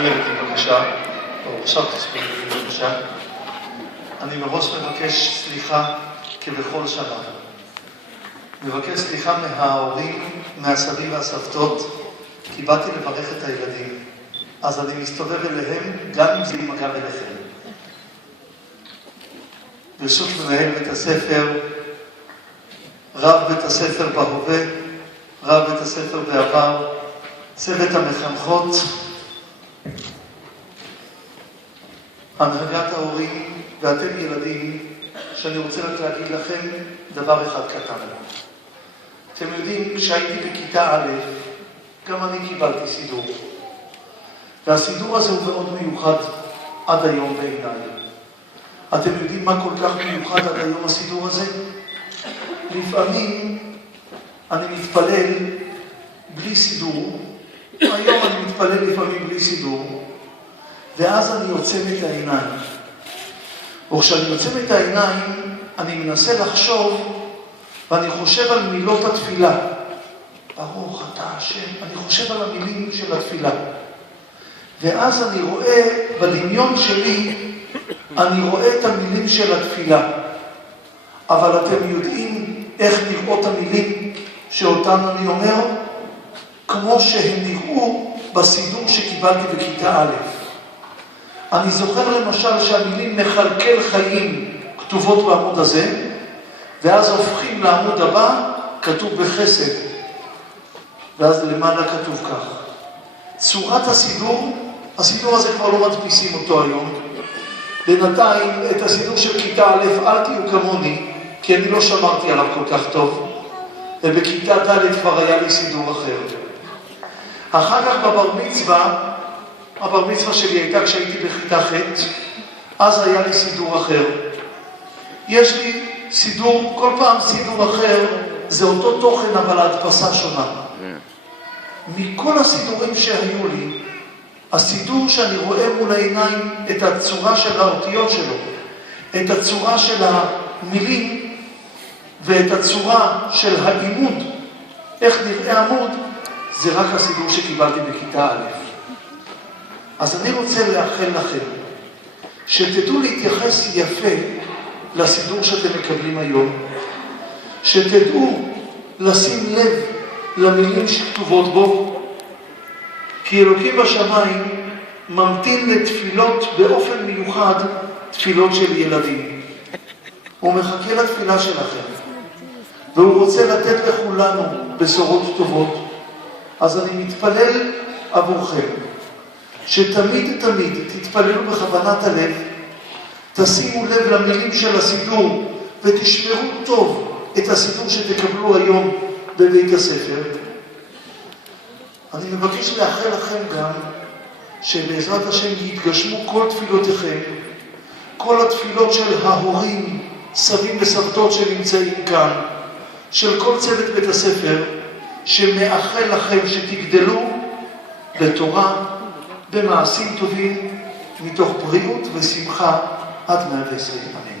תספרי לי בבקשה, או עכשיו תספרי לי בבקשה. אני מראש מבקש סליחה כבכל שנה. מבקש סליחה מההורים, מהסבים והסבתות, כי באתי לברך את הילדים. אז אני מסתובב אליהם, גם אם זה יימגע אליכם. ברשות מנהל בית הספר, רב בית הספר בהווה, רב בית הספר בעבר, צוות המחנכות, הנהגת ההורים ואתם ילדים, שאני רוצה רק להגיד לכם דבר אחד קטן. אתם יודעים, כשהייתי בכיתה א', גם אני קיבלתי סידור. והסידור הזה הוא מאוד מיוחד עד היום בעיניי. אתם יודעים מה כל כך מיוחד עד היום הסידור הזה? לפעמים אני מתפלל בלי סידור, היום אני מתפלל לפעמים בלי סידור, ואז אני עוצם את העיניים. וכשאני עוצם את העיניים, אני מנסה לחשוב, ואני חושב על מילות התפילה. ברוך אתה השם, אני חושב על המילים של התפילה. ואז אני רואה, בדמיון שלי, אני רואה את המילים של התפילה. אבל אתם יודעים איך נראות המילים שאותן אני אומר? כמו שהם נראו בסידור שקיבלתי בכיתה א'. אני זוכר למשל שהמילים מחלקל חיים כתובות בעמוד הזה, ואז הופכים לעמוד הבא, כתוב בחסד. ואז למעלה כתוב כך. צורת הסידור, הסידור הזה כבר לא מדפיסים אותו היום. בינתיים את הסידור של כיתה א' אל תהיו כמוני, כי אני לא שמרתי עליו כל כך טוב. ובכיתה ד' כבר היה לי סידור אחר. אחר כך בבר מצווה, הבר מצווה שלי הייתה כשהייתי בכיתה ח', אז היה לי סידור אחר. יש לי סידור, כל פעם סידור אחר, זה אותו תוכן אבל ההדפסה שונה. מכל הסידורים שהיו לי, הסידור שאני רואה מול העיניים את הצורה של האותיות שלו, את הצורה של המילים ואת הצורה של העימוד, איך נראה עמוד, זה רק הסידור שקיבלתי בכיתה א'. אז אני רוצה לאחל לכם שתדעו להתייחס יפה לסידור שאתם מקבלים היום, שתדעו לשים לב למילים שכתובות בו, כי אלוקים בשמיים ממתין לתפילות באופן מיוחד, תפילות של ילדים. הוא מחכה לתפילה שלכם, והוא רוצה לתת לכולנו בשורות טובות. אז אני מתפלל עבורכם, שתמיד תתפללו בכוונת הלב, תשימו לב למילים של הסידור, ותשמרו טוב את הסידור שתקבלו היום בבית הספר. אני מבקש לאחל לכם גם שבעזרת השם יתגשמו כל תפילותיכם, כל התפילות של ההורים, סבים וסבתות שנמצאים כאן, של כל צוות בית הספר, שמאחל לכם שתגדלו בתורה, במעשים טובים, מתוך בריאות ושמחה עד 120. אמן.